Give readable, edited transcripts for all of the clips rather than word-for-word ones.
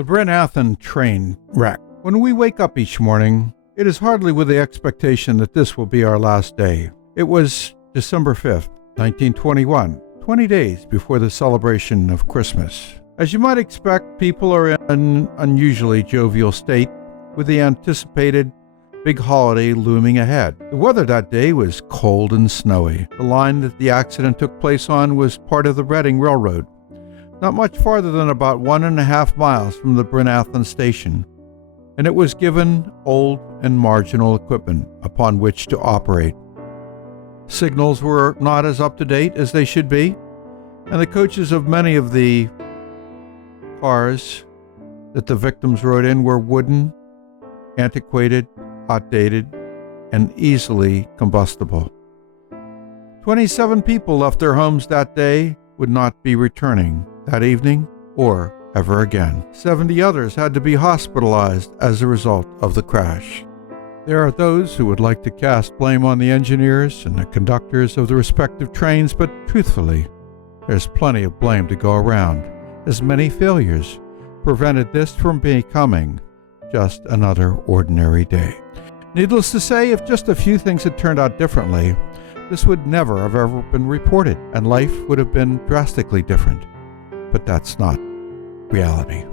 The Bryn Athyn train wreck. When we wake up each morning, it is hardly with the expectation that this will be our last day. It was December 5th, 1921, 20 days before the celebration of Christmas. As you might expect, people are in an unusually jovial state with the anticipated big holiday looming ahead. The weather that day was cold and snowy. The line that the accident took place on was part of the Reading Railroad, not much farther than about 1.5 miles from the Bryn Athyn station, and it was given old and marginal equipment upon which to operate. Signals were not as up-to-date as they should be, and the coaches of many of the cars that the victims rode in were wooden, antiquated, outdated, and easily combustible. 27 people left their homes that day, would not be returning that evening or ever again. 70 others had to be hospitalized as a result of the crash. There are those who would like to cast blame on the engineers and the conductors of the respective trains, but truthfully, there's plenty of blame to go around, as many failures prevented this from becoming just another ordinary day. Needless to say, if just a few things had turned out differently, this would never have ever been reported, and life would have been drastically different. But that's not reality.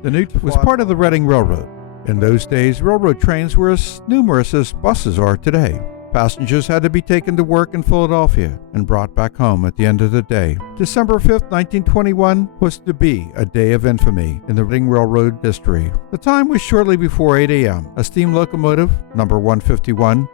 The Newt was part of the Reading Railroad. In those days, railroad trains were as numerous as buses are today. Passengers had to be taken to work in Philadelphia and brought back home at the end of the day. December 5th, 1921 was to be a day of infamy in the Reading Railroad history. The time was shortly before 8 a.m. A steam locomotive, number 151,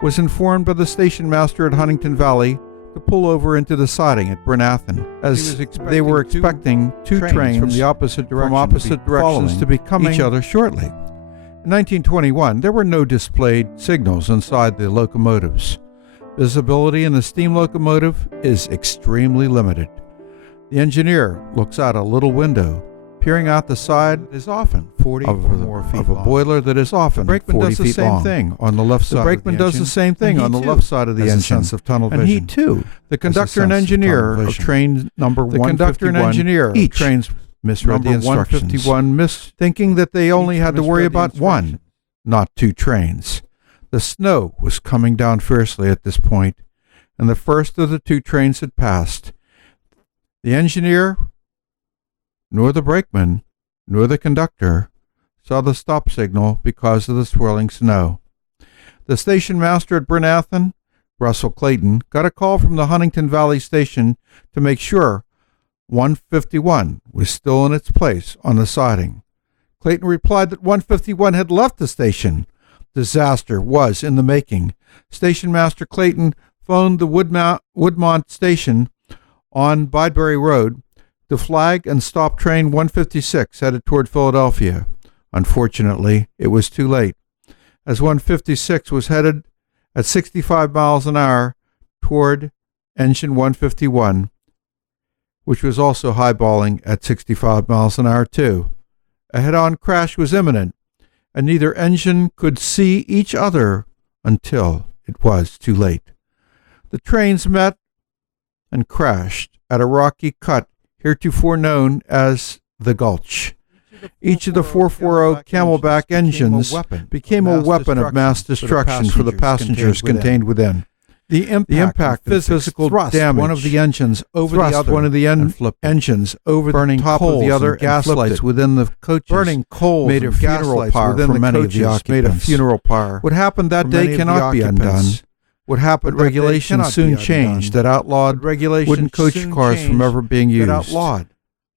was informed by the station master at Huntington Valley to pull over into the siding at Bryn Athyn, as they were expecting two trains from the opposite directions to be coming each other shortly. In 1921, there were no displayed signals inside the locomotives. Visibility in the steam locomotive is extremely limited. The engineer looks out a little window, peering out the side is often 40 or more feet of a boiler that is often 40 feet long. On the left side, the brakeman does the same thing on the left side of the engine. Sense of tunnel vision. And he too, the conductor and engineer of train number 151, each trains misread the instructions, thinking that they only had to worry about one, not two trains. The snow was coming down fiercely at this point, and the first of the two trains had passed. The engineer, nor the brakeman, nor the conductor saw the stop signal because of the swirling snow. The station master at Bryn Athyn, Russell Clayton, got a call from the Huntington Valley station to make sure 151 was still in its place on the siding. Clayton replied that 151 had left the station. Disaster was in the making. Station master Clayton phoned the Woodmont station on Byberry Road to flag and stop train 156 headed toward Philadelphia. Unfortunately, it was too late, as 156 was headed at 65 miles an hour toward engine 151, which was also highballing at 65 miles an hour too. A head-on crash was imminent, and neither engine could see each other until it was too late. The trains met and crashed at a rocky cut heretofore known as the Gulch. Each of the 440 Camelback engines became a weapon of mass destruction for the passengers contained within. The impact of physical damage, one of the engines over the other, one of the engines over the top of the other, gas lights within the coaches, burning coals made a funeral pyre for many of the occupants. Made a funeral pyre. What happened that day cannot be undone. What happened? Regulations soon changed that outlawed wooden coach cars from ever being used.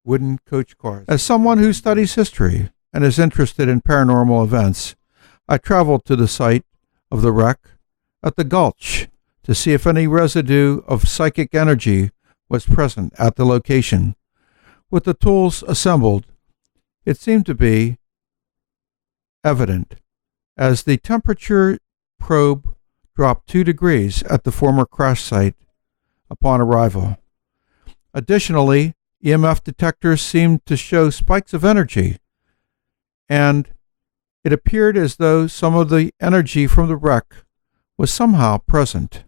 Wooden coach cars. As someone who studies history and is interested in paranormal events, I traveled to the site of the wreck at the Gulch to see if any residue of psychic energy was present at the location. With the tools assembled, it seemed to be evident, as the temperature probe dropped 2 degrees at the former crash site upon arrival. Additionally, EMF detectors seemed to show spikes of energy, and it appeared as though some of the energy from the wreck was somehow present.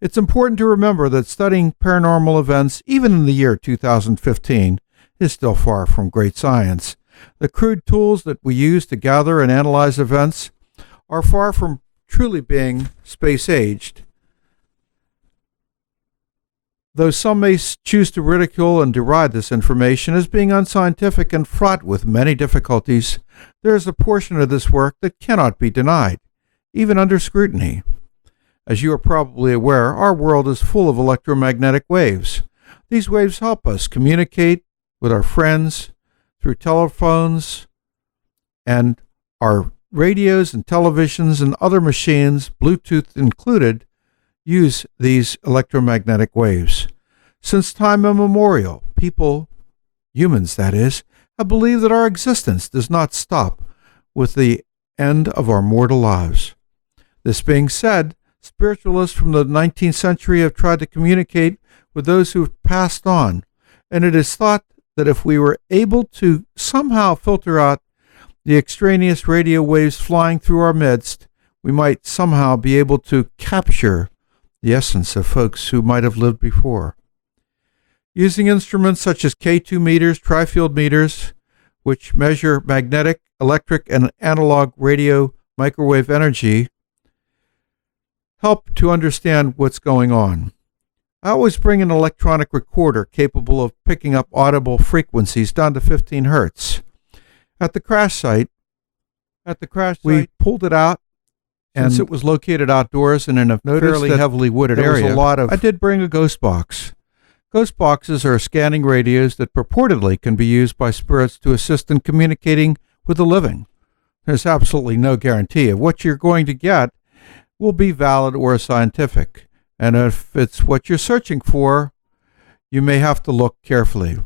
It's important to remember that studying paranormal events, even in the year 2015, is still far from great science. The crude tools that we use to gather and analyze events are far from truly being space-aged. Though some may choose to ridicule and deride this information as being unscientific and fraught with many difficulties, there is a portion of this work that cannot be denied, even under scrutiny. As you are probably aware, our world is full of electromagnetic waves. These waves help us communicate with our friends through telephones, and our radios and televisions and other machines, Bluetooth included, use these electromagnetic waves. Since time immemorial, people, humans that is, have believed that our existence does not stop with the end of our mortal lives. This being said, spiritualists from the 19th century have tried to communicate with those who have passed on, and it is thought that if we were able to somehow filter out the extraneous radio waves flying through our midst, we might somehow be able to capture the essence of folks who might have lived before. Using instruments such as K2 meters, tri-field meters, which measure magnetic, electric, and analog radio microwave energy, help to understand what's going on. I always bring an electronic recorder capable of picking up audible frequencies down to 15 hertz. At the crash site, we pulled it out, and since it was located outdoors and in a fairly heavily wooded area, I did bring a ghost box. Ghost boxes are scanning radios that purportedly can be used by spirits to assist in communicating with the living. There's absolutely no guarantee of what you're going to get will be valid or scientific, and if it's what you're searching for, you may have to look carefully.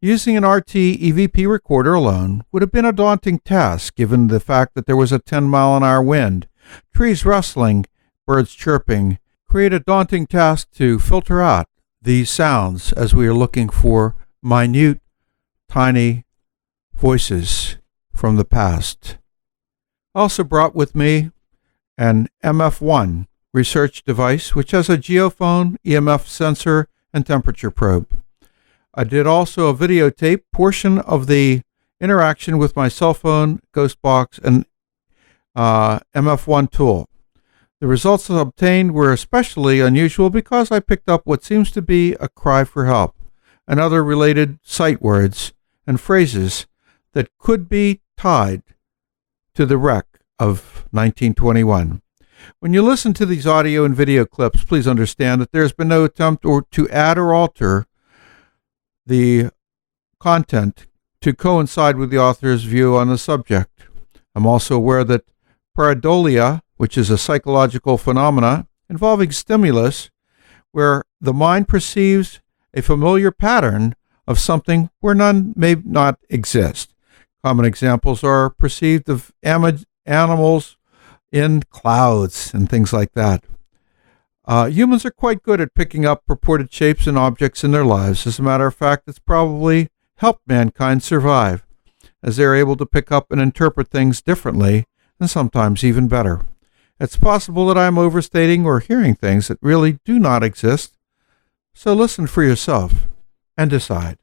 Using an RT EVP recorder alone would have been a daunting task given the fact that there was a 10-mile-an-hour wind. Trees rustling, birds chirping, create a daunting task to filter out these sounds as we are looking for minute, tiny voices from the past. I also brought with me an MF1 research device, which has a geophone, EMF sensor, and temperature probe. I did also a videotape portion of the interaction with my cell phone, ghost box, and MF1 tool. The results obtained were especially unusual because I picked up what seems to be a cry for help and other related sight words and phrases that could be tied to the wreck of 1921. When you listen to these audio and video clips, please understand that there's been no attempt to add or alter the content to coincide with the author's view on the subject. I'm also aware that pareidolia, which is a psychological phenomena involving stimulus where the mind perceives a familiar pattern of something where none may not exist. Common examples are perceived of animals in clouds and things like that. Humans are quite good at picking up purported shapes and objects in their lives. As a matter of fact, it's probably helped mankind survive, as they're able to pick up and interpret things differently and sometimes even better. It's possible that I'm overstating or hearing things that really do not exist, so listen for yourself and decide.